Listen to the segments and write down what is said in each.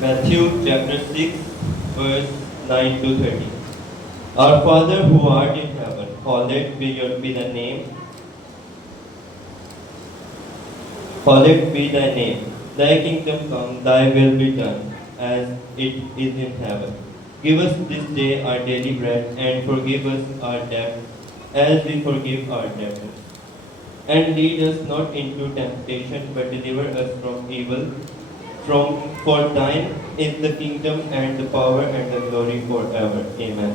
Matthew chapter 6 verse 9 to 30. Our Father who art in heaven, hallowed be thy name. Hallowed be thy name. Thy kingdom come, thy will be done, as it is in heaven. Give us this day our daily bread, and forgive us our debt, as we forgive our debtors. And lead us not into temptation, but deliver us from evil. For thine is the kingdom and the power and the glory forever. Amen.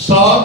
7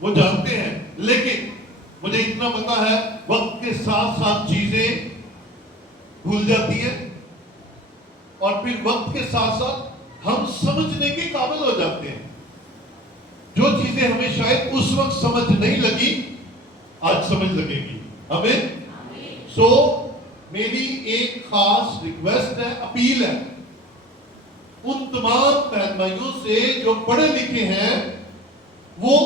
وہ جانتے ہیں، لیکن مجھے اتنا پتا ہے وقت کے ساتھ ساتھ چیزیں بھول جاتی ہیں، اور پھر وقت کے ساتھ ساتھ ہم سمجھنے کے قابل ہو جاتے ہیں۔ جو چیزیں ہمیں شاید اس وقت سمجھ نہیں لگی، آج سمجھ لگے گی ہمیں۔ سو میری ایک خاص ریکویسٹ ہے، اپیل ہے ان تمام بہن بھائیوں سے جو پڑھے لکھے ہیں، وہ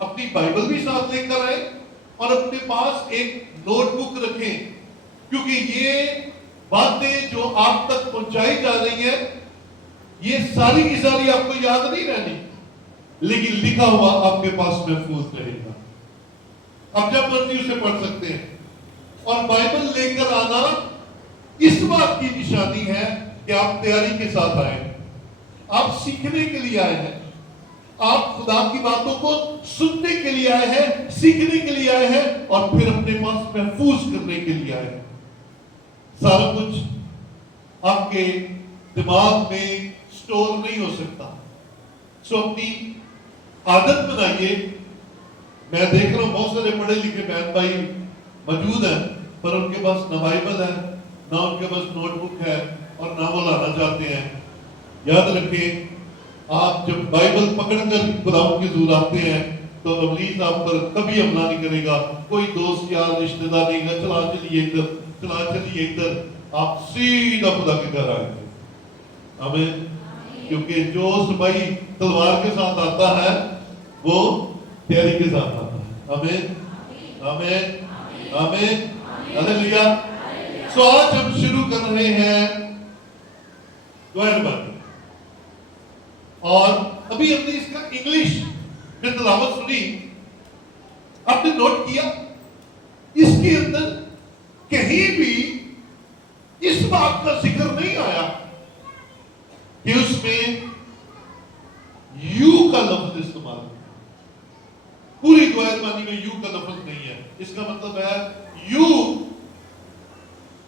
اپنی بائبل بھی ساتھ لے کر آئے اور اپنے پاس ایک نوٹ بک رکھیں، کیونکہ یہ باتیں جو آپ تک پہنچائی جا رہی ہیں، یہ ساری کی ساری آپ کو یاد نہیں رہنی، لیکن لکھا ہوا آپ کے پاس محفوظ رہے گا۔ آپ جب مرضی اسے پڑھ سکتے ہیں۔ اور بائبل لے کر آنا اس بات کی نشانی ہے کہ آپ تیاری کے ساتھ آئے ہیں، آپ سیکھنے کے لیے آئے ہیں، آپ خدا کی باتوں کو سننے کے لیے آئے ہیں، سیکھنے کے لیے آئے ہیں، اور پھر اپنے پاس محفوظ کرنے کے لیے آئے ہیں۔ سارا کچھ آپ کے دماغ میں سٹور نہیں ہو سکتا، سو اپنی عادت بنائیے۔ میں دیکھ رہا ہوں بہت سارے پڑھے لکھے بہن بھائی موجود ہیں، پر ان کے پاس نہ بائبل ہے، نہ ان کے پاس نوٹ بک ہے، اور نہ وہ لانا چاہتے ہیں۔ یاد رکھیں، آپ جب بائبل پکڑ کر خدا کے حضور آتے ہیں تو ابلیس آپ پر کبھی حملہ نہیں کرے گا، کوئی دوست یا رشتہ دار نہیں گا، چلا چلیے ادھر، چلا چلیے ادھر، آپ سیدھا خدا کے گھر آئیں گے۔ آمین۔ کیونکہ جو سپاہی تلوار کے ساتھ آتا ہے وہ تیاری کے ساتھ آتا ہے۔ آمین آمین آمین ہلیلویا۔ سو آج ہم شروع کر رہے ہیں دوہر بانی، اور ابھی ہم نے اس کا انگلش میں تلاوت سنی، آپ نے نوٹ کیا اس کے اندر کہیں بھی اس بات کا ذکر نہیں آیا کہ اس میں یو کا لفظ استعمال ہے۔ پوری دوہر بانی میں یو کا لفظ نہیں ہے۔ اس کا مطلب ہے یو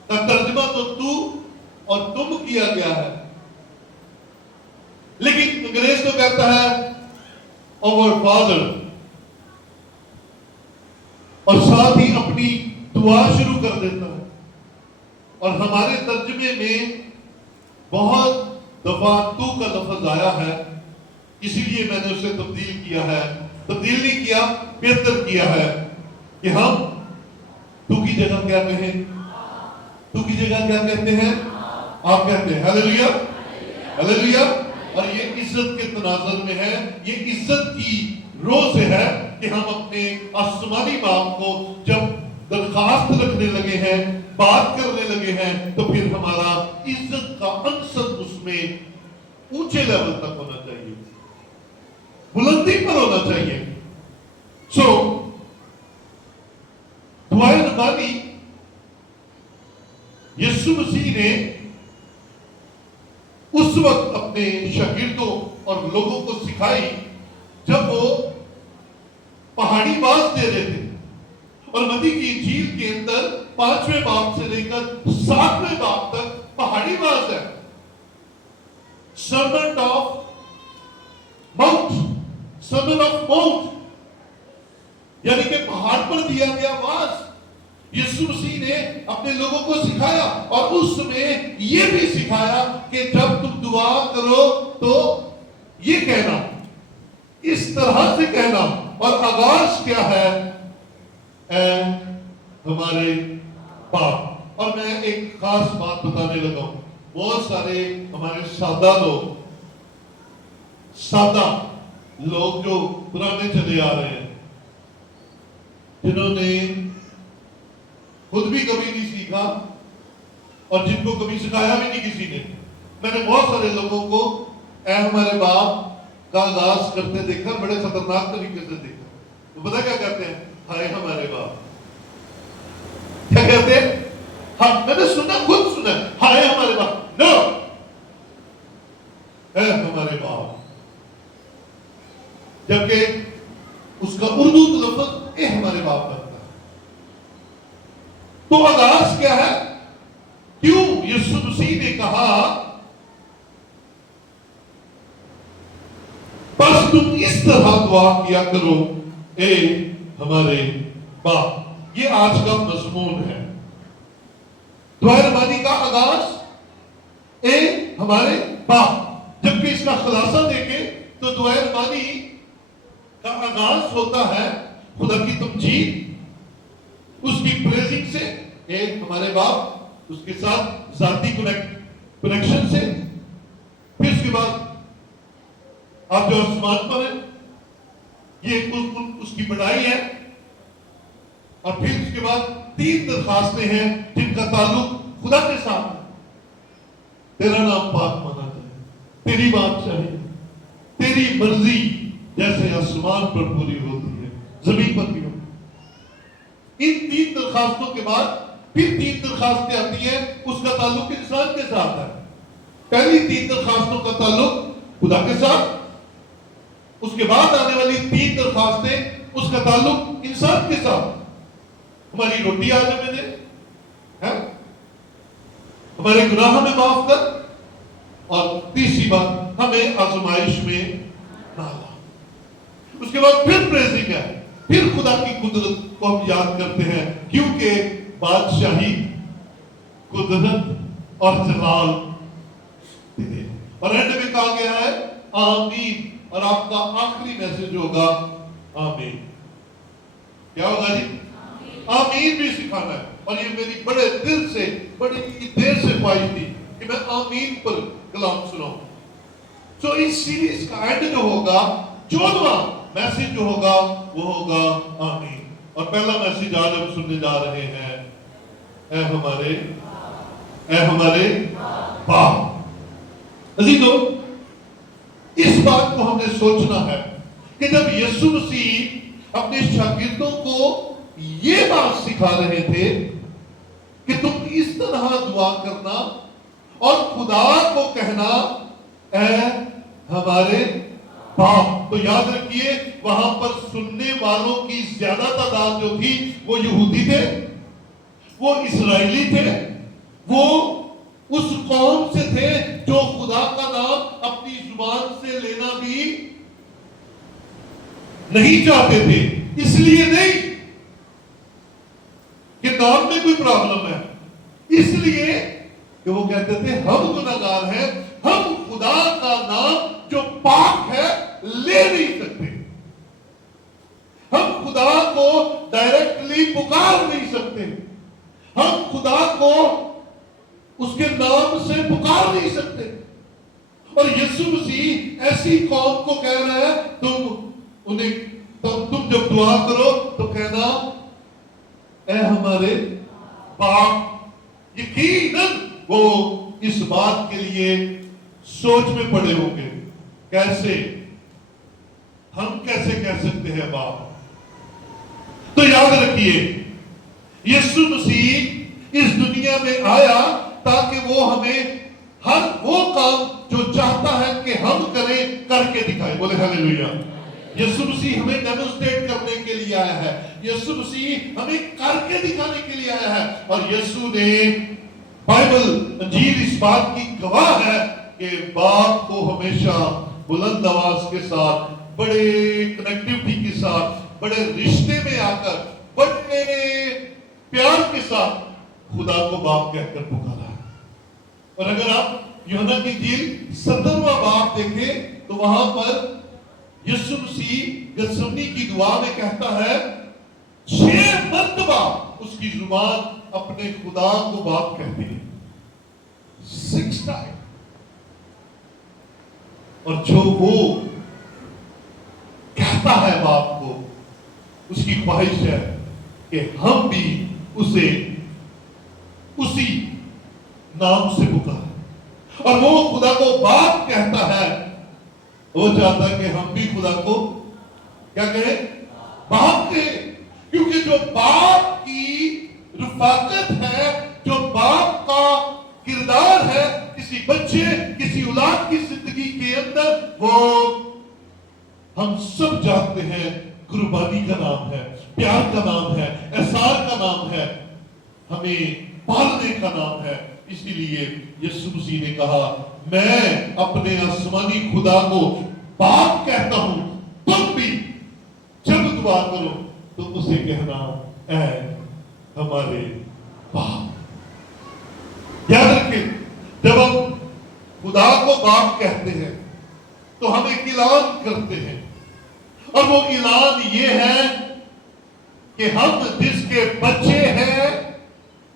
کا ترجمہ تو اور تم کیا گیا ہے، لیکن انگریز تو کہتا ہے our father، اور ساتھ ہی اپنی دعا شروع کر دیتا ہے۔ اور ہمارے ترجمے میں بہت دفعہ تو کا لفظ آیا ہے، اسی لیے میں نے اسے تبدیل کیا ہے، تبدیل نہیں کیا، بہتر کیا ہے کہ ہم تو کی جگہ کیا کہیں، تو کی جگہ کیا کہتے ہیں، آپ کہتے ہیں ہلیلویا ہلیلویا۔ اور یہ عزت کے تناظر میں ہے، یہ عزت کی روح سے ہے کہ ہم اپنے آسمانی باپ کو جب درخواست رکھنے لگے ہیں، بات کرنے لگے ہیں، تو پھر ہمارا عزت کا عنصر اس میں اونچے لیول تک ہونا چاہیے، بلندی پر ہونا چاہیے۔ سو دعائے ربانی یسوع مسیح نے اس وقت اپنے شاگردوں اور لوگوں کو سکھائی جب وہ پہاڑی باز دے رہے تھے، اور متی کی انجیل کے اندر 5ویں باب سے لے کر 7ویں باب تک پہاڑی باز ہے، sermon of mount, sermon of mount, یعنی کہ پہاڑ پر دیا گیا باز۔ یسوع مسیح نے اپنے لوگوں کو سکھایا، اور اس میں یہ بھی سکھایا کہ جب تم دعا کرو تو یہ کہنا، اس طرح سے کہنا، اور آغاز کیا ہے، اے ہمارے باپ۔ اور میں ایک خاص بات بتانے لگا ہوں، بہت سارے ہمارے سادہ لوگ جو پرانے چلے آ رہے ہیں، جنہوں نے خود بھی کبھی نہیں سیکھا اور جن کو کبھی سکھایا بھی نہیں کسی نے، میں نے بہت سارے لوگوں کو اے ہمارے باپ کا آغاز کرتے دیکھا، بڑے خطرناک طریقے سے دیکھا۔ تو پتہ کیا کہتے ہیں، ہائے ہمارے باپ۔ کیا کہتے ہیں؟ ہاں میں نے سنا، خود سنا، ہائے ہمارے باپ، نو، اے ہمارے باپ۔ جبکہ اس کا اردو لفظ اے ہمارے باپ کا۔ تو آغاز کیا ہے؟ کیوں یسوع مسیح نے کہا بس تم اس طرح دعا کیا کرو اے ہمارے باپ. یہ آج کا مضمون ہے. دعائے ربانی کا آغاز اے ہمارے باپ. جبکہ اس کا خلاصہ دیکھیں تو دعائے ربانی کا آغاز ہوتا ہے خدا کی تمجید، اس کی پریزنگ سے، اے ہمارے باپ، اس کے ساتھ ذاتی کنیکشن سے. پھر اس کے بعد آپ جو آسمان پر ہیں، یہ اس کی بڑائی ہے. اور پھر اس کے بعد 3 درخواستیں ہیں جن کا تعلق خدا کے ساتھ ہے. تیرا نام پاک مانا جائے، تیری بات چاہے، تیری مرضی جیسے آسمان پر پوری ہوتی ہے زمین پر بھی ہو. ان 3 درخواستوں کے بعد پھر 3 درخواستیں آتی ہیں، اس کا تعلق انسان کے ساتھ ہے. پہلی 3 درخواستوں کا تعلق خدا کے ساتھ، اس کے بعد آنے والی 3 درخواستیں اس کا تعلق انسان کے ساتھ. ہماری روٹی آج ہمیں دے، ہمارے گناہ ہمیں معاف کر، اور تیسری بات ہمیں آزمائش میں نہ لا. اس کے بعد پھر پریزنگ ہے، پھر خدا کی قدرت کو ہم یاد کرتے ہیں، کیونکہ بادشاہی، قدرت اور جلال تیرے. اور اینڈ میں کہا گیا ہے آمین. اور آپ کا آخری میسج ہوگا آمین. کیا ہوگا جی؟ آمین بھی سکھانا ہے. اور یہ میری بڑے دل سے، بڑی دیر سے خواہش تھی کہ میں آمین پر کلام سناؤں. سو اس سیریز کا اینڈ جو ہوگا، 14واں میسج جو ہوگا وہ ہوگا آمین. اور پہلا میسج آج ہم سننے جا رہے ہیں، اے ہمارے باپ. عزیزو، اس بات کو ہم نے سوچنا ہے کہ جب یسوع مسیح اپنے شاگردوں کو یہ بات سکھا رہے تھے کہ تم اس طرح دعا کرنا اور خدا کو کہنا اے ہمارے باپ، تو یاد رکھیے وہاں پر سننے والوں کی زیادہ تعداد جو تھی وہ یہودی تھے، وہ اسرائیلی تھے، وہ اس قوم سے تھے جو خدا کا نام اپنی زبان سے لینا بھی نہیں چاہتے تھے. اس لیے نہیں کہ نام میں کوئی پرابلم ہے، اس لیے کہ وہ کہتے تھے ہم گناہگار ہیں، ہم خدا کا نام جو پاک ہے لے نہیں سکتے، ہم خدا کو ڈائریکٹلی پکار نہیں سکتے، ہم خدا کو اس کے نام سے پکار نہیں سکتے. اور یسوع مسیح ایسی قوم کو کہہ رہا ہے تم جب دعا کرو تو کہنا اے ہمارے باپ. یقیناً وہ اس بات کے لیے سوچ میں پڑے ہوں گے، کیسے ہم کیسے کہہ سکتے ہیں باپ. تو یاد رکھیے یسوع مسیح اس دنیا میں آیا تاکہ وہ ہمیں ہر وہ کام جو چاہتا ہے کہ ہم کریں کر کے دکھائے. بولے ہاللیلویا. یسوع مسیح ہمیں ڈیمونسٹریٹ کرنے کے لیے آیا ہے، یسوع مسیح ہمیں کر کے دکھانے کے لیے آیا ہے. اور یسوع نے بائبل انجیل اس بات کی گواہ ہے کہ باپ کو ہمیشہ بلند آواز کے ساتھ، بڑے کنیکٹیوٹی کے ساتھ، بڑے رشتے میں آ کر، بڑے پیار کے ساتھ خدا کو باپ کہہ کر پکارا ہے. اور اگر آپ یوحنا کی انجیل 17واں باب دیکھیں تو وہاں پر یسوع مسیح گتسمنی کی دعا میں کہتا ہے 6 مرتبہ اس کی زبان اپنے خدا کو باپ کہتی ہے، 6 ٹائم. اور جو وہ کہتا ہے باپ کو، اس کی خواہش ہے کہ ہم بھی اسے اسی نام سے پکاریں. اور وہ خدا کو باپ کہتا ہے، وہ چاہتا ہے کہ ہم بھی خدا کو کیا کہیں؟ باپ کہیں. کیونکہ جو باپ کی رفاقت ہے، جو باپ کا کردار ہے کسی بچے، کسی اولاد کی زندگی کے اندر، وہ ہم سب جانتے ہیں قربانی کا نام ہے، پیار کا نام ہے، احسان کا نام ہے، ہمیں پالنے کا نام ہے. اسی لیے یسوع مسیح نے کہا میں اپنے آسمانی خدا کو باپ کہتا ہوں، تم بھی جب دعا کرو تو اسے کہنا اے ہمارے باپ. یاد رکھیں جب ہم خدا کو باپ کہتے ہیں تو ہم ایک اعلان کرتے ہیں اور وہ اعلان یہ ہے کہ ہم جس کے بچے ہیں,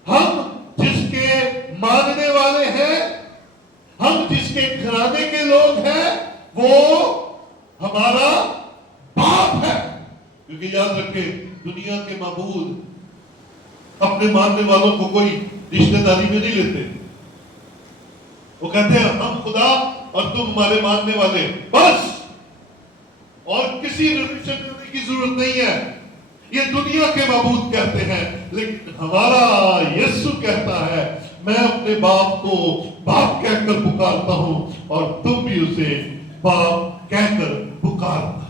ہم جس کے ماننے والے ہیں, ہم جس کے گھرانے کے لوگ ہیں, وہ ہمارا باپ ہے. کیونکہ یاد رکھیں دنیا کے معبود اپنے ماننے والوں کو کوئی رشتہ داری میں نہیں لیتے. وہ کہتے ہیں ہم خدا اور تم ہمارے ماننے والے, بس, اور کسی ریلیشن کرنے کی ضرورت نہیں ہے. یہ دنیا کے معبود کہتے ہیں, لیکن ہمارا یسوع کہتا ہے میں اپنے باپ کو باپ کہہ کر پکارتا ہوں اور تم بھی اسے باپ کہہ کر پکارنا.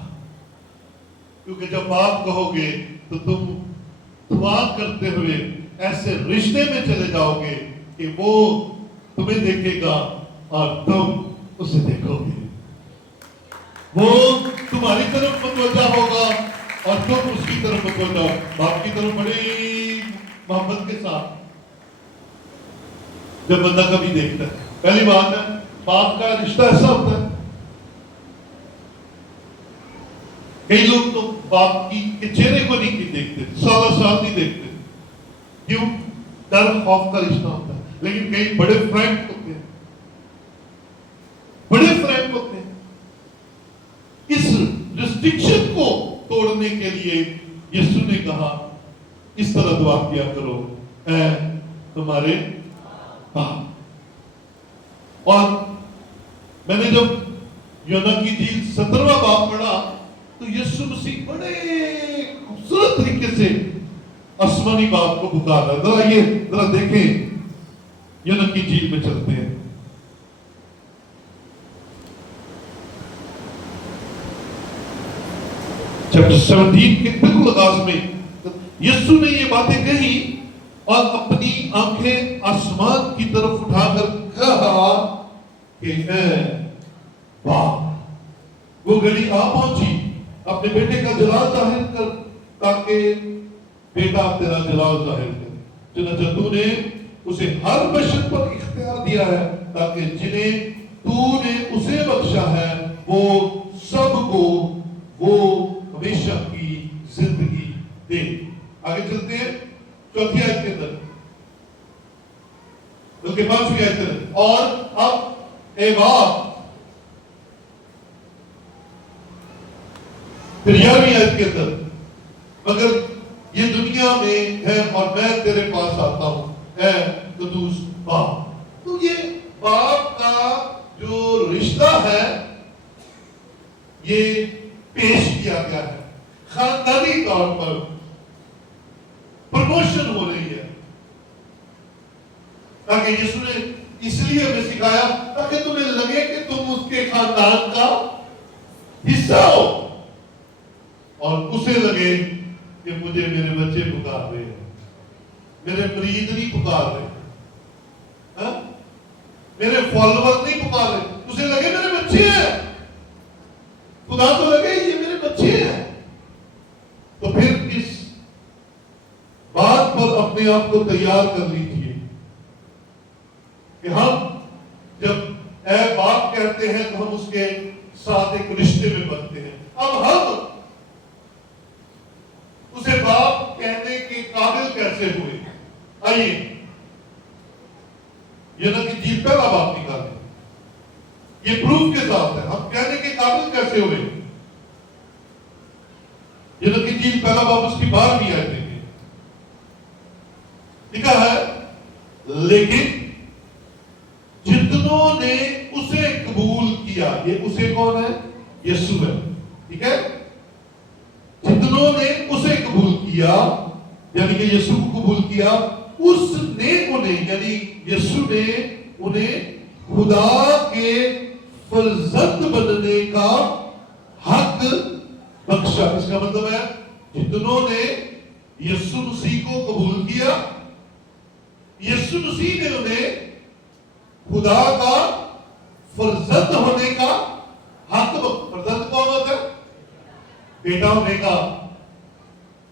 کیونکہ جب باپ کہو گے تو تم دعا کرتے ہوئے ایسے رشتے میں چلے جاؤ گے کہ وہ تمہیں دیکھے گا اور تم اسے دیکھو گے. وہ تمہاری طرف متوجہ ہوگا اور تم اس کی طرف متوجہ ہو. باپ کی طرف بڑی محبت کے ساتھ جب بندہ کبھی دیکھتا ہے, پہلی بات ہے باپ کا رشتہ ایسا ہوتا ہے. کئی لوگ تو باپ کے چہرے کو نہیں دیکھتے, سالہ سال نہیں دیکھتے. کیوں؟ ڈر خوف کا رشتہ ہوتا ہے. لیکن کئی بڑے فرینک ہوتے ہیں, بڑے فرینک ہوتے ہیں. اس ریسٹرکشن کو توڑنے کے لیے یسوع نے کہا اس طرح دعا کیا کرو اے تمہارے باپ. اور میں نے جب یوحنا کی انجیل 17واں باب پڑھا تو یسوع مسیح بڑے خوبصورت طریقے سے آسمانی باپ کو پکارا. ذرا دیکھیں یوحنا کی انجیل میں چلتے ہیں. چیپٹر 17 کے بالکل آغاز میں یسوع نے یہ باتیں کہی اور اپنی آنکھیں آسمان کی طرف اٹھا کر کہا کہ اے باپ. وہ گھڑی آ پہنچی اپنے بیٹے کا جلال ظاہر کر تاکہ بیٹا تیرا جلال ظاہر کر. چنانچہ تو نے اسے ہر بشر پر اختیار دیا ہے تاکہ جنہیں تو نے اسے بخشا ہے وہ سب کو وہ ہمیشہ کی زندگی دے. آگے چلتے ہیں 4 آیت کے اندر, بلکہ 5 آیت کے اندر. اور اب اے باپ, پھر 11 آیت کے اندر, مگر یہ دنیا میں ہے اور میں تیرے پاس آتا ہوں اے قدوس باپ. تو یہ باپ کا جو رشتہ ہے یہ پیش کیا گیا ہے. خاندانی طور پر پروموشن ہو رہی ہے تاکہ یسوع نے اس لیے ہمیں سکھایا تاکہ تمہیں لگے کہ تم اس کے خاندان کا حصہ ہو اور اسے لگے کہ مجھے میرے بچے پکار رہے ہیں, میرے مرید نہیں پکار رہے, میرے فالوور نہیں پکار رہے. اسے لگے میرے بچے ہیں, خدا کو لگے یہ میرے بچے ہیں. تو پھر اس بات پر اپنے آپ کو تیار کر لیجیے کہ ہم جب اے باپ کہتے ہیں تو ہم اس کے ساتھ ایک رشتے میں بنتے ہیں. اب ہم اسے باپ کہنے کے قابل کیسے ہوئے؟ آئیے یوحنا کی انجیل پہلا باب نکالیں, یہ پروف کے ساتھ ہے. ہم کہنے کے قابل کیسے ہوئے؟ یوحنا کی انجیل پہلا باب اس کی 12ویں آیت میں لکھا ہے لیکن جتنوں نے اسے قبول کیا. یہ اسے کون ہے؟ یسوع ہے. ٹھیک ہے, جتنوں نے اسے قبول کیا یعنی کہ یسوع کو قبول کیا, اس نے انہیں یعنی یسوع نے انہیں خدا کے فرزند بننے کا حق بخشا. اس کا مطلب ہے جتنوں نے یسوع مسیح کو قبول کیا, یسوع مسیح نے انہیں خدا کا فرزند ہونے کا حق. فرزند کون ہوتا ہے؟ بیٹا ہونے کا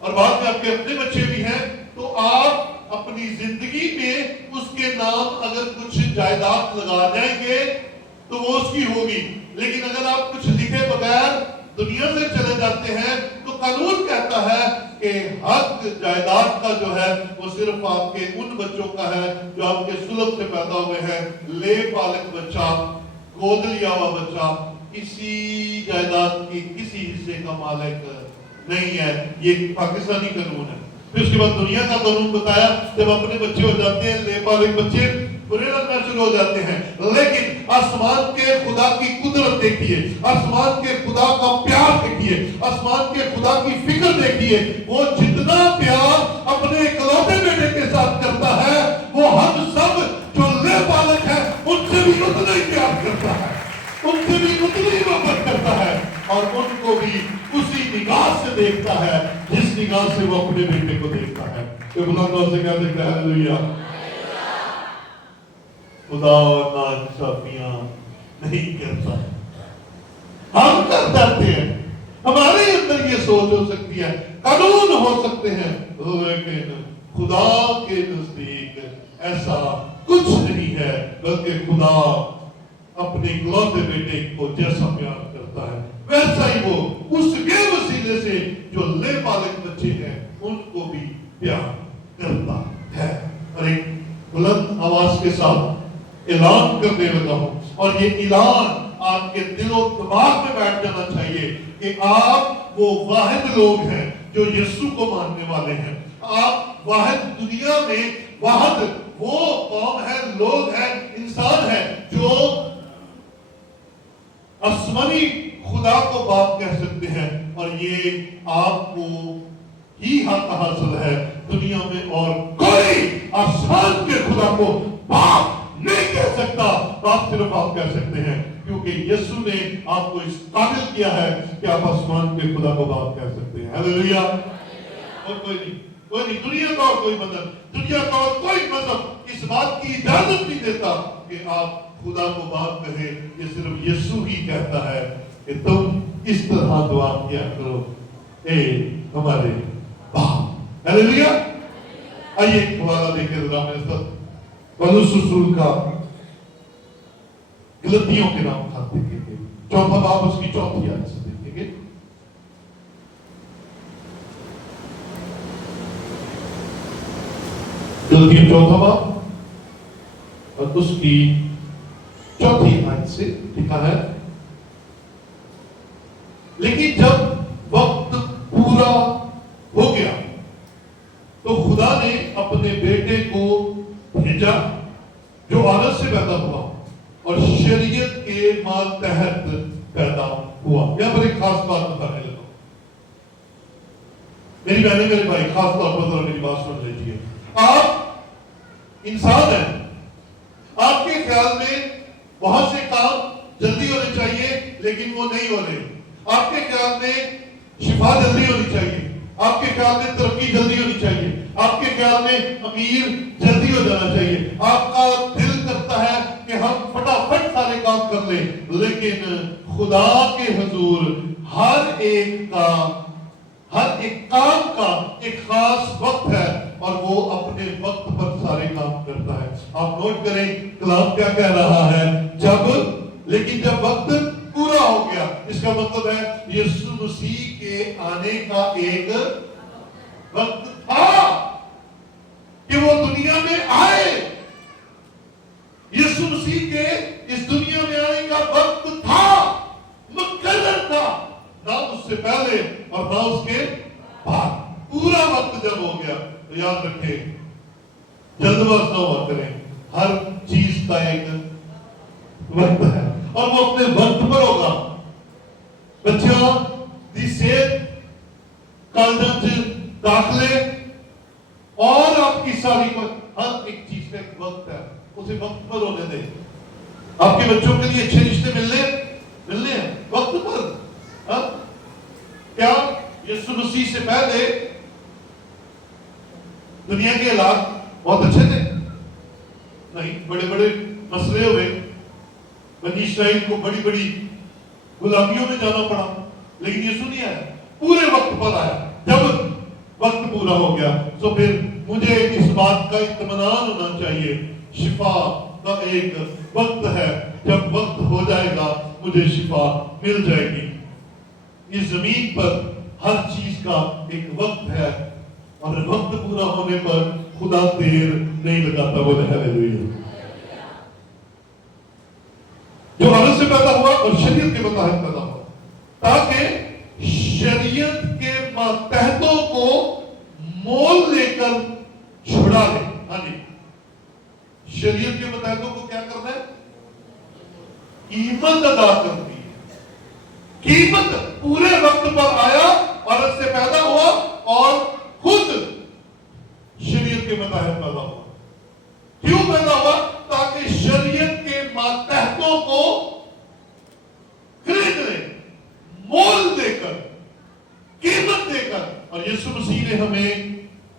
اور بعد میں آپ کے اپنے بچے بھی ہیں، تو آپ اپنی زندگی میں اس کے نام اگر کچھ جائیداد لگا جائیں گے تو وہ اس کی ہوگی، لیکن اگر آپ کچھ لکھے بغیر دنیا سے چلے جاتے ہیں تو قانون کہتا ہے کہ حق جائیداد کا جو ہے وہ صرف آپ کے ان بچوں کا ہے جو آپ کے سلب سے پیدا ہوئے ہیں۔ لے پالک بچہ، گود لیا ہوا بچہ کسی جائیداد کی کسی حصے کا مالک نہیں ہے، یہ پاکستانی قانون ہے۔ پھر اس کے بعد دنیا کا قانون بتایا، جب اپنے بچے ہو جاتے ہیں، لے پالک بچے برے لگنا شروع ہو جاتے ہیں، لیکن آسمان کے خدا کی قدرت دیکھیے، آسمان کے خدا کا پیار دیکھیے، آسمان کے خدا کی فکر دیکھیے، وہ جتنا پیار اپنے اکلوتے بیٹے کے ساتھ کرتا ہے وہ ہم سب جو لے پالک ہیں ان سے بھی اتنا ہی پیار کرتا ہے، ان سے بھی اتنی ہی محبت کرتا ہے، اور ان کو بھی اسی نگاہ سے دیکھتا ہے جس نگاہ سے وہ اپنے بیٹے کو دیکھتا ہے۔ کہ بلند سے کیا دیکھتا ہے؟ ہلیلویہ۔ خدا ناانصافیاں نہیں کرتا، ہم کر جاتے ہیں، ہمارے اندر یہ سوچ ہو سکتی ہے، قانون ہو سکتے ہیں، لیکن خدا کے نزدیک ایسا کچھ نہیں ہے، بلکہ خدا اپنے اکلوتے بیٹے کو جیسا پیار کرتا ہے ویسا ہی وہ اس کے وسیلے سے جو لے پالک بچے ہیں ان کو بھی پیار کرتا ہے۔ اور ایک بلند آواز کے ساتھ اعلان کرنے لگا ہوں، اور یہ اعلان آپ کے دل و دماغ میں بیٹھ جانا چاہیے کہ آپ وہ واحد لوگ ہیں جو یسوع کو ماننے والے ہیں۔ آپ واحد دنیا میں واحد وہ قوم ہے، لوگ ہیں، انسان ہیں جو آسمانی خدا کو باپ کہہ سکتے ہیں، اور یہ آپ کو ہی حق حاصل ہے۔ دنیا میں اور کوئی آسمان کے خدا کو باپ نہیں کہہ سکتا، باپ صرف آپ کہہ سکتے ہیں، کیونکہ یسوع نے آپ کو اس قابل کیا ہے کہ آپ آسمان کے خدا کو باپ کہہ سکتے ہیں۔ ہلیلویہ۔ اور کوئی نہیں، کوئی نہیں، دنیا کا اور کوئی مذہب، دنیا کا اور کوئی مذہب اس بات کی اجازت نہیں دیتا کہ آپ خدا کو باپ کہے، یہ صرف یسوع ہی کہتا ہے کہ تم اس طرح دعا کیا کرو، اے ہمارے باپ۔ ہلیلویہ۔ آئیے ایک حوالہ دیکھیں ذرا میرے ساتھ، پولس رسول کا غلطیوں کے نام خط دیکھیں گے، چوتھا باب اس کی چوتھی آیت سے دیکھیں گے۔ غلطیوں چوتھا باب اور اس کی چوتھی آیت سے لکھا ہے، لیکن جب وقت پورا ہو گیا تو خدا نے اپنے بیٹے کو بھیجا جو عورت سے پیدا ہوا اور شریعت کے ماتحت پیدا ہوا۔ یہاں پر ایک خاص بات بتانے لگا، میری بہنیں میرے بھائی، خاص طور پر میری بات سن لیجیے۔ آپ انسان ہیں، آپ کے خیال میں بہت سے کام جلدی ہونے چاہیے لیکن وہ نہیں ہو رہے، آپ کے خیال میں شفا جلدی ہونی چاہیے، آپ کے خیال میں ترقی جلدی ہونی چاہیے، آپ کے خیال میں امیر جلدی ہو جانا چاہیے، آپ کا دل کرتا ہے کہ ہم فٹافٹ سارے کام کر لیں، لیکن خدا کے حضور ہر ایک کام کا ایک خاص وقت ہے اور وہ اپنے وقت پر سارے کام کرتا ہے۔ آپ نوٹ کریں کلام کیا کہہ رہا ہے، لیکن جب وقت پورا ہو گیا، اس کا مطلب ہے یسوع مسیح کے آنے کا ایک وقت تھا کہ وہ دنیا میں آئے۔ یسوع مسیح کے اس دنیا میں آنے کا وقت تھا، مقرر تھا، نہ اس سے پہلے اور نہ اس کے بعد۔ پورا وقت جب ہو گیا تو یاد رکھیں، جلد باز نہ ہوا کریں، ہر چیز کا ایک وقت ہے اور وہ اپنے وقت پر ہوگا۔ بچوں دی صحت، کالجوں داخلے اور آپ کی ساری ہر ایک چیز کا ایک وقت ہے، اسے وقت پر ہونے دیں۔ آپ کے بچوں کے لیے اچھے رشتے ملنے ہیں وقت پر۔ کیا یسوع مسیح سے پہلے دنیا کے حالات بہت اچھے تھے؟ نہیں، بڑے بڑے مسئلے ہوئے، بنی اسرائیل کو بڑی بڑی غلامیوں میں جانا پڑا، لیکن یسوع نہیں آیا، پورے وقت پر آیا۔ جب وقت پورا ہو گیا. تو پھر مجھے اس بات کا اطمینان ہونا چاہیے شفا کا ایک وقت ہے, جب وقت ہو جائے گا مجھے شفا مل جائے گی. اس زمین پر ہر چیز کا ایک وقت ہے, اور وقت پورا ہونے پر خدا دیر نہیں لگاتا. وہ ہیلیلویا. جو عورت سے پیدا ہوا اور شریعت کے متحد پیدا ہوا, تاکہ شریعت کے ماتحتوں کو مول لے کر چھڑا لے. ہاں جی, شریعت کے متحدوں کو کیا کرنا ہے؟ قیمت ادا کرنی ہے. قیمت پورے وقت پر آیا, عورت سے پیدا ہوا اور خود شریعت کے متحد پیدا ہوا. کیوں پیدا ہوا؟ تاکہ شریعت کے ماتحتوں کو خرید لے, مول دے کر, قیمت دے کر. اور یسوع مسیح نے ہمیں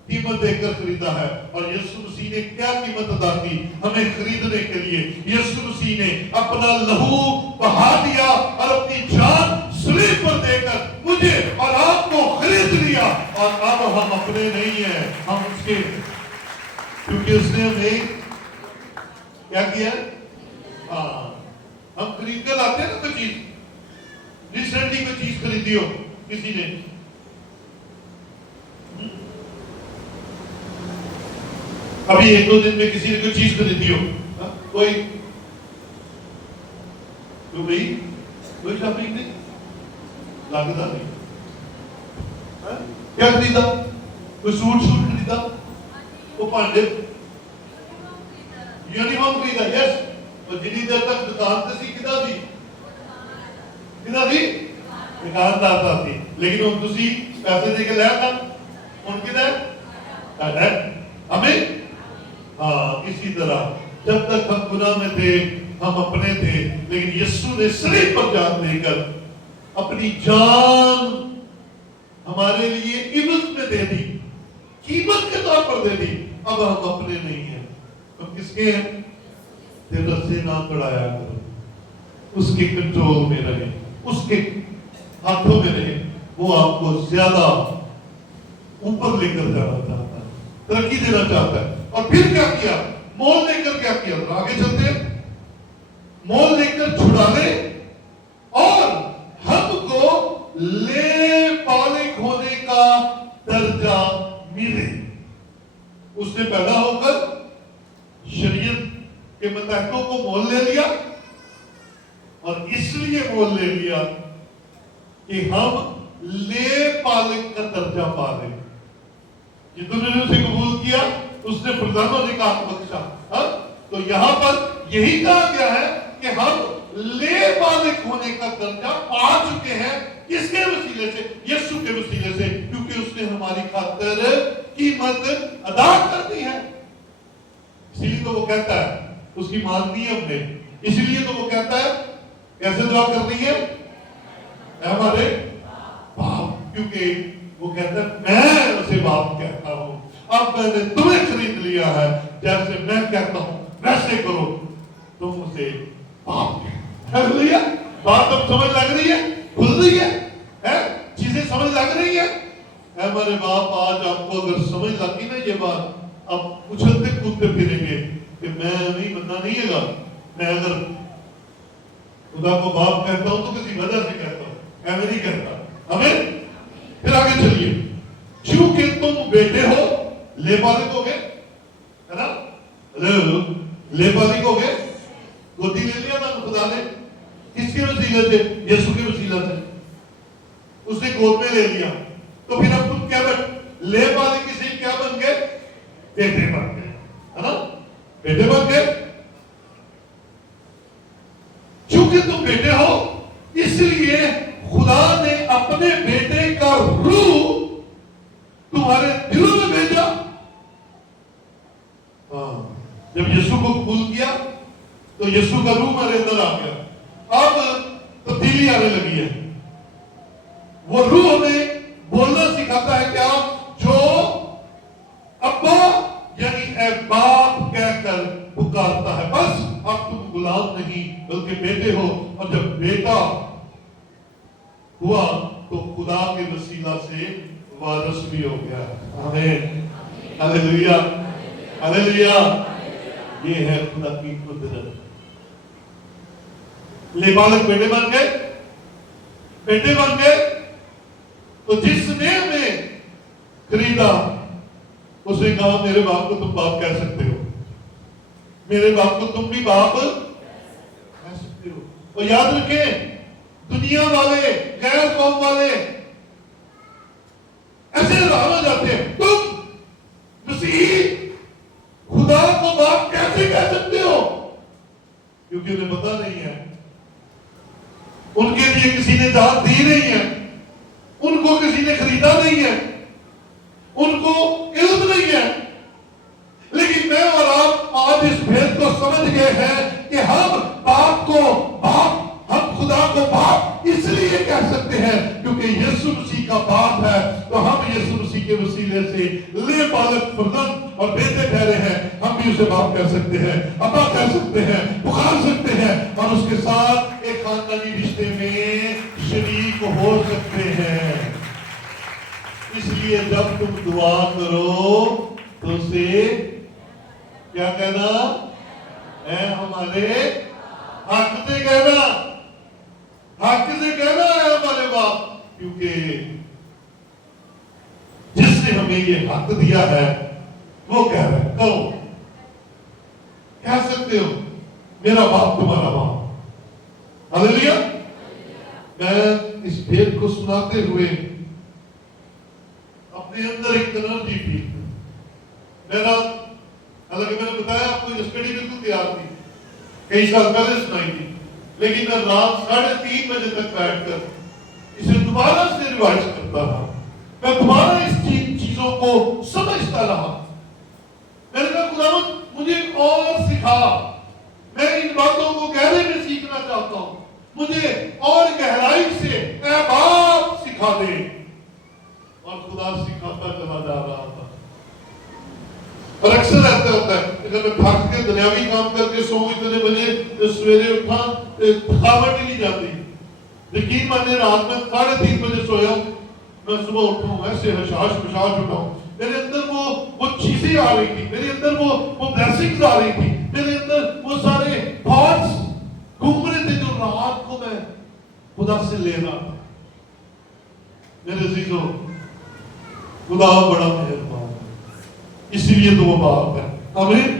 قیمت دے کر خریدا ہے. اور یسوع مسیح نے کیا قیمت ادا کی ہمیں خریدنے کے لیے؟ یسوع مسیح نے اپنا لہو بہا دیا اور اپنی جان صلیب پر دے کر مجھے اور آپ کو خرید لیا. اور اب ہم اپنے نہیں ہیں, ہم اس کے, کیونکہ اس نے ہمیں کیا کیا؟ ہاں, ہم خرید کر لاتے ہیں نا کوئی چیز. ریسنٹلی کوئی چیز خریدی ہو کسی نے, ابھی ایک دو دن میں کسی نے کوئی چیز خریدی ہو, کوئی تو بھائی کوئی شاپنگ نہیں, لاگتا نہیں. کیا خریدا؟ کوئی سوٹ خریدا, وہ پانڈے یونیفارم خریدا. یس, اور جنی دیر تک دکان سے سی کدا سی دکاندار تھا سی, لیکن ہم تسی پیسے دے کے لے آتا ان کی دے ہمیں. ہاں, اسی طرح جب تک ہم گناہ میں تھے ہم اپنے تھے, لیکن یسوع نے صلیب پر جان دے کر اپنی جان ہمارے لیے عوض میں دے دی, قیمت کے طور پر دے دی. اب ہم اپنے نہیں ہیں, ہم کس کے ہیں؟ دل سے نہ بڑھایا کرو, اس کے کنٹرول میں رہے, اس کے ہاتھوں میں رہے. وہ آپ کو زیادہ اوپر لے کر جانا چاہتا ہے, ترقی دینا چاہتا ہے. اور پھر کیا کیا؟ مول لے کر کیا کیا؟ آگے چلتے ہیں. مول لے کر چھڑا لے اور ہم کو لے بالغ ہونے کا درجہ ملے. اس نے پیدا ہو کر شریعت کے متحدوں کو مول لے لیا, اور اس لیے مول لے لیا کہ ہم لے بالغ کا درجہ پا لیں. جتنے نے اسے قبول کیا اس نے پردانوں نے کہا بخشا. تو یہاں پر یہی کہا گیا ہے کہ ہم لے بالغ ہونے کا درجہ پا چکے ہیں. کس کے وسیلے سے؟ یسوع کے وسیلے سے, کیونکہ اس نے ہماری خاطر قیمت ادا کر دی ہے. اسی لیے تو وہ کہتا ہے, اس کی ماننی ہے ہم نے, اسی لیے تو وہ کہتا ہے کیسے دعا کرنی ہے؟ ہمارے باپ, کیونکہ وہ کہتا ہے میں اسے باپ کہتا ہوں, اب میں نے تمہیں خرید لیا ہے, جیسے میں کہتا ہوں ویسے کرو, تم اسے باپ کہتے ہیں. بات اب سمجھ لگ رہی ہے, کھل رہی ہے, چیزیں سمجھ لگ رہی ہے. ہمارے باپ آج آپ کو اگر سمجھ لگی نا یہ بات, اب اچھلتے کودتے پھریں گے کہ میں نہیں بننا نہیں ہے گا. میں اگر خدا کو باپ کہتا ہوں تو کسی وجہ سے کہتا ہوں, میں نہیں کہتا. ہمیں پھر آگے چلیے. چونکہ تم بیٹے ہو, لے بالغ ہو گئے, ہے نا, لے بالغ ہو گئے, گودی لے لیا نا خدا نے. کس کے وسیلے سے؟ یسوع کے وسیلے سے. اس نے گود میں لے لیا. تو پھر اب تم کیا لے بالغ کسی کیا بن گئے؟ بیٹے بن گئے, ہے نا, بیٹے بن گئے. چونکہ تم بیٹے ہو اس لیے خدا نے اپنے بیٹے کا روح تمہارے دلوں میں بھیجا. جب یسوع کو قبول کیا تو یسوع کا روح ہمارے اندر آ گیا. اب تبدیلی آنے لگی ہے. وہ روح ہمیں بولنا سکھاتا ہے کیا؟ جو ابا یعنی اے باپ کہہ کر پکارتا ہے. بس اب تم غلام نہیں بلکہ بیٹے ہو. اور جب بیٹا ہوا تو خدا خدا کے وسیلہ سے وارث بھی ہو گیا. آمین. ہاللیلویا. ہاللیلویا. یہ ہے خدا کی قدرت. لے بالک بیٹے بن گئے, بیٹے بن گئے, تو جس نے ہمیں خریدا اس نے کہا میرے باپ کو تم باپ کہہ سکتے ہو, میرے باپ کو تم بھی باپ کہہ سکتے ہو. اور یاد رکھیں, دنیا والے, غیر قوم والے ایسے حیران ہو جاتے ہیں, تم مسیح خدا کو باپ کیسے کہہ سکتے ہو, کیونکہ انہیں پتا نہیں ہے. ان کے لیے کسی نے جان دی نہیں ہے, ان کو کسی نے خریدا نہیں ہے, ان کو علم نہیں ہے. لیکن میں اور آپ آج اس بھید کو سمجھ گئے ہیں کہ ہم باپ کو باپ, ہم خدا کو باپ اس لیے کہہ سکتے ہیں کیونکہ یسوع مسیح کا باپ ہے. تو ہم یسوع مسیح کے وسیلے سے لے بالک فرزند اور بیٹے ٹھہرے ہیں. ہم بھی اسے باپ کہہ سکتے ہیں, ابا کہہ سکتے ہیں, پکار سکتے ہیں, اور اس کے ساتھ ایک خاندانی رشتے میں شریک ہو سکتے ہیں. اس لیے جب تم دعا کرو تو اسے کیا کہنا, اے ہمارے حق سے کہنا, حق سے کہنا ہے ہمارے باپ, کیونکہ جس نے ہمیں یہ حق دیا ہے وہ کہہ رہا ہے کہو, کہہ سکتے ہو میرا باپ تمہارا باپ. ہاللیلویا. میں اس بھید کو سناتے ہوئے اپنے اندر ایک انرجی فیل, میرا حالانکہ میں نے بتایا آپ کو یہ اسٹڈی بالکل تیار تھی, کئی سال پہلے سنائی تھی, لیکن میں رات 3:30 بجے تک بیٹھ کر اسے دوبارہ سے ریوائز کرتا رہا. میں دوبارہ اس چیزوں کو سمجھتا رہا. میں نے کہا خداوند مجھے اور سکھا, میں ان باتوں کو گہرے میں سیکھنا چاہتا ہوں, مجھے اور گہرائی سے اے باپ سکھا دے. اور خدا سکھاتا چلا جا رہا تھا. اور اکثر ایسا ہوتا ہے اگر میں تھک کے دنیاوی کام کر کے سوؤں اتنے بجے, سویرے اٹھا تھکاوٹ ہی نہیں جاتی. یقین مانے رات میں 3:30 بجے سویا, میں صبح اٹھا ہوں ایسے حشاش پشاش اٹھاؤں, میرے اندر وہ چیزیں آ رہی تھی, میرے اندر وہ بلیسنگز آ رہی تھی, میرے اندر وہ سارے تھاٹس گھوم رہے تھے جو رات کو میں خدا سے لے رہا تھا. میرے عزیزوں, خدا بڑا مہربان, اسی لیے تو وہ باپ ہے. آمین.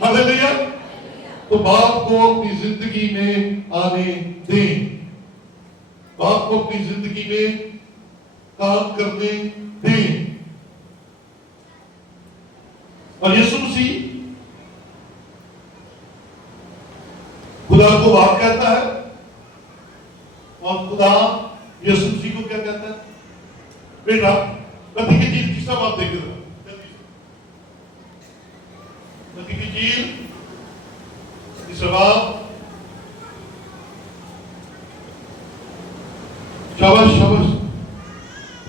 ہاللیلویا. تو باپ کو اپنی زندگی میں آنے دیں, باپ کو اپنی زندگی میں کام کرنے دیں. اور یسوع مسیح خدا کو باپ کہتا ہے, اور خدا یسوع مسیح کو کیا کہتا ہے, بیٹا. متی کی جیل تیسرا باب دیکھ رہا, متی کی جیل تیسرا باب, شاباش شاباش,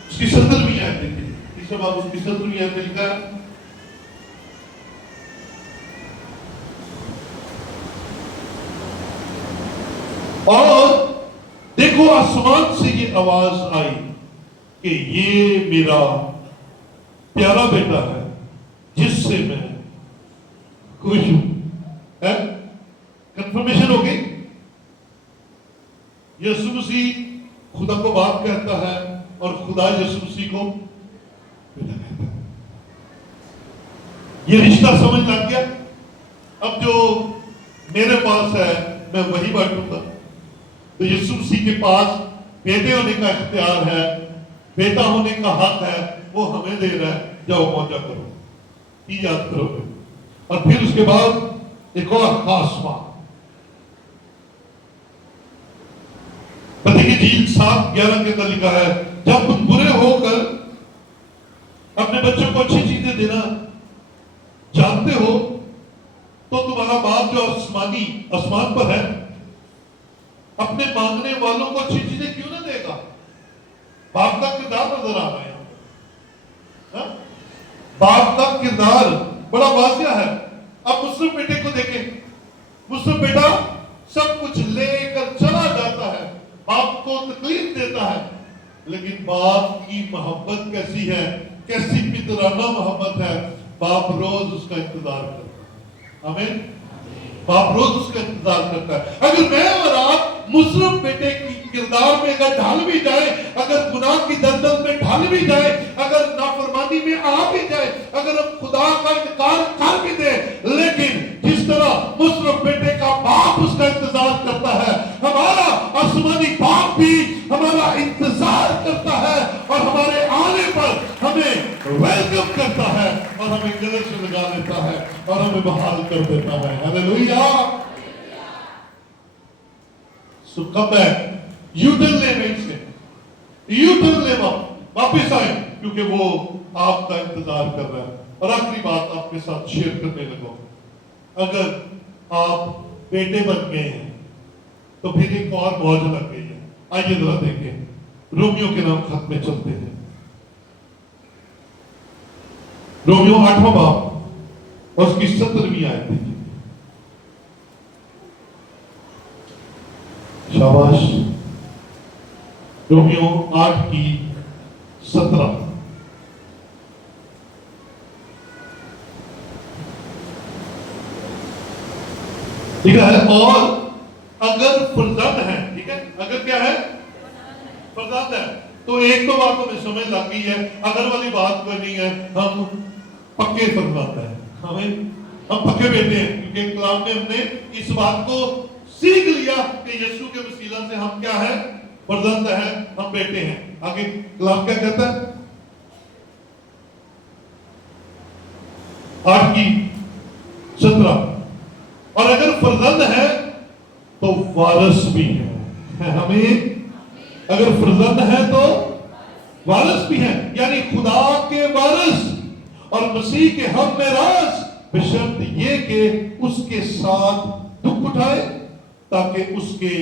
اس کی 17ویں آیت دیکھیں. تیسرا باب اس کی 17ویں آیت میں لکھا ہے, اور دیکھو آسمان سے یہ آواز آئی کہ یہ میرا پیارا بیٹا ہے جس سے میں خوش ہوں. کنفرمیشن ہو گئی. یسوع مسیح خدا کو باپ کہتا ہے اور خدا یسوع مسیح کو بیٹا کہتا ہے. یہ رشتہ سمجھ لگ گیا. اب جو میرے پاس ہے میں وہی بانٹوں گا. تو یسوع مسیح کے پاس بیٹے ہونے کا اختیار ہے, بیٹا ہونے کا حق ہے, وہ ہمیں دے رہا ہے. جاؤ موجہ کرو, یاد کرو گے. اور پھر اس کے بعد ایک اور خاص بات, پتی کی جیل 7:11 کے اندر لکھا ہے, جب تم برے ہو کر اپنے بچوں کو اچھی چیزیں دینا جانتے ہو تو تمہارا باپ جو آسمان پر ہے اپنے مانگنے والوں کو اچھی چیزیں کیوں نہ دے گا. باپ کا کردار نظر آ رہا ہے, باپ کا کردار بڑا واضح ہے. اب مسلم بیٹے کو دیکھیں, مسلم بیٹا سب کچھ لے کر چلا جاتا ہے, باپ کو تکلیف دیتا ہے, لیکن باپ کی محبت کیسی ہے, کیسی پترانہ محبت ہے. باپ روز اس کا انتظار کرتا ہے. آمین. باپ روز اس کا انتظار کرتا ہے. اگر میں اور آپ مصرف بیٹے کی کردار میں اگر ڈھال بھی جائے, اگر گناہ کی دلدل میں ڈھال بھی جائے, اگر نافرمانی میں آ بھی جائے, اگر ہم خدا کا انکار کر بھی دیں, لیکن جس طرح مصرف بیٹے کا باپ اس کا انتظار کرتا ہے, ہمارا آسمانی باپ بھی ہمارا انتظار کرتا ہے اور ہمارے آنے پر ہمیں ویلکم کرتا ہے اور ہمیں گلے سے لگا لیتا ہے اور ہمیں بحال کر دیتا ہے. ہاللیلویا. سو کم بیک, یو ٹرن لے نہیں سے, یو ٹرن لے واپس آئے, کیونکہ وہ آپ کا انتظار کر رہا ہے. اور آخری بات آپ کے ساتھ شیئر کرنے لگا, اگر آپ بیٹے بن گئے ہیں تو پھر ایک اور موج لگ گئی ہے. آئیے ذرا دیکھیں, رومیو کے نام خط میں چلتے ہیں. رومیو 8واں باب اور اس کی 17ویں آیت دیکھیں. شاباش. رومیو 8 کی 17. ٹھیک ہے, اور اگر فرزند ہے, ٹھیک ہے, اگر کیا ہے, فرزند ہے, تو ایک تو بات تو میں سمجھ لگ گئی ہے, اگر والی بات کوئی نہیں ہے, ہم پکے فرزند ہیں. ہم پکے بیٹے ہیں, کیونکہ کلام میں ہم نے اس بات کو سیکھ لیا کہ یسوع کے وسیلہ سے ہم کیا ہے, فرزند ہیں, ہم بیٹے ہیں. آگے کلام کیا کہتا ہے, 8 کی 17. اور اگر فرزند ہے تو وارث بھی ہے. ہمیں اگر فرزند ہے تو وارث بھی ہے, یعنی خدا کے وارث اور مسیح کے ہم میراث, بشرط یہ کہ اس کے ساتھ دکھ اٹھائے تاکہ اس کے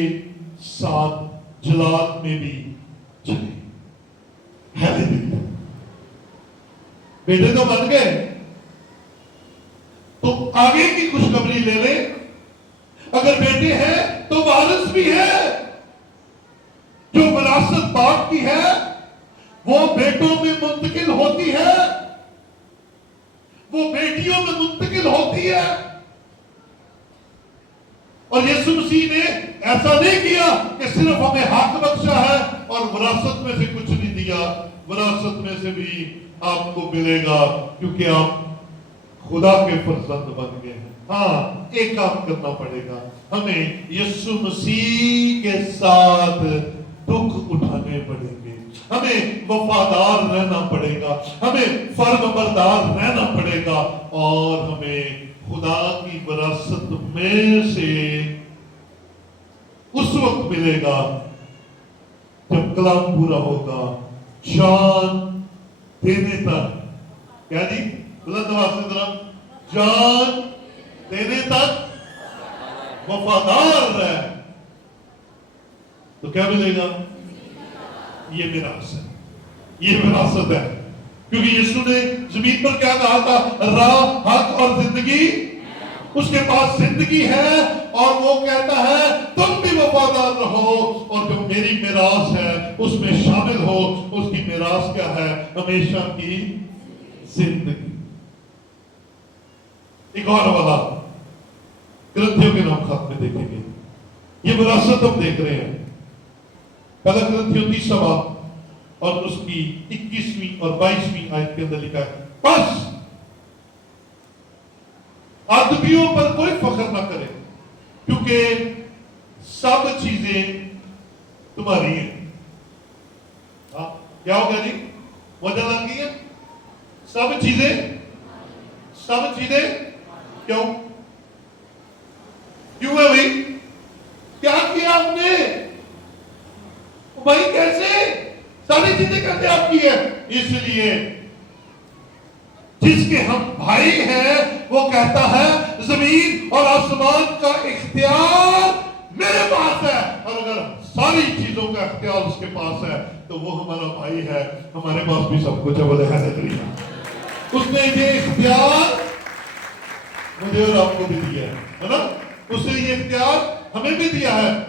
ساتھ جلال میں بھی چلے. بیٹے تو بن گئے, تو آگے کی خوشخبری لے لیں, اگر بیٹے ہیں تو وارث بھی ہے. جو وراثت باپ کی ہے وہ بیٹوں میں منتقل ہوتی ہے, وہ بیٹیوں میں منتقل ہوتی ہے. اور یسوع مسیح نے ایسا نہیں کیا کہ صرف ہمیں حق بخشا ہے اور وراثت میں سے کچھ نہیں دیا, وراثت میں سے بھی آپ کو ملے گا کیونکہ آپ خدا کے فرزند بن گئے ہیں. ہاں, ایک کام کرنا پڑے گا, ہمیں یسوع مسیح کے ساتھ دکھ اٹھانے پڑیں گے, ہمیں وفادار رہنا پڑے گا, ہمیں فرم بردار رہنا پڑے گا, اور ہمیں خدا کی وراثت میں سے اس وقت ملے گا جب کلام پورا ہوگا, جان دینے تک. کیا جی, بلند آواز سے ذرا, جان دینے تک وفادار رہ, تو کیا ملے گا, یہ میراث ہے, یہ وراثت ہے. کیونکہ یسوع نے زمین پر کیا کہا تھا, راہ حق اور زندگی, اس کے پاس زندگی ہے, اور وہ کہتا ہے تم بھی وفادار رہو اور جو میری میراث ہے اس میں شامل ہو. اس کی میراث کیا ہے, ہمیشہ کی زندگی. ایک اور حوالہ کرنتھیوں کے نام خط میں دیکھیں گے, یہ وراثت ہم دیکھ رہے ہیں. پہلا کرنتھیوں 30 باب اور اس کی 21ویں اور 22ویں آیت کے اندر لکھا ہے, بس آدمیوں پر کوئی فخر نہ کرے کیونکہ سب چیزیں تمہاری ہیں. کیا ہوگا جی, وجہ لگ گئی ہے, سب چیزیں کیوں ہے بھائی, کیا کیا آپ نے بھائی, کیسے ساری چیزیں کیسے آپ کی ہے؟ اس لیے جس کے ہم بھائی ہیں وہ کہتا ہے زمین اور آسمان کا اختیار میرے پاس ہے, اور اگر ساری چیزوں کا اختیار اس کے پاس ہے تو وہ ہمارا بھائی ہے. ہمارے پاس بھی سب کچھ ہے, بولے ہاللیلویا. اس نے یہ اختیار مجھے اور آپ کو بھی دیا ہے نا, اس نے یہ اختیار ہمیں بھی دیا ہے.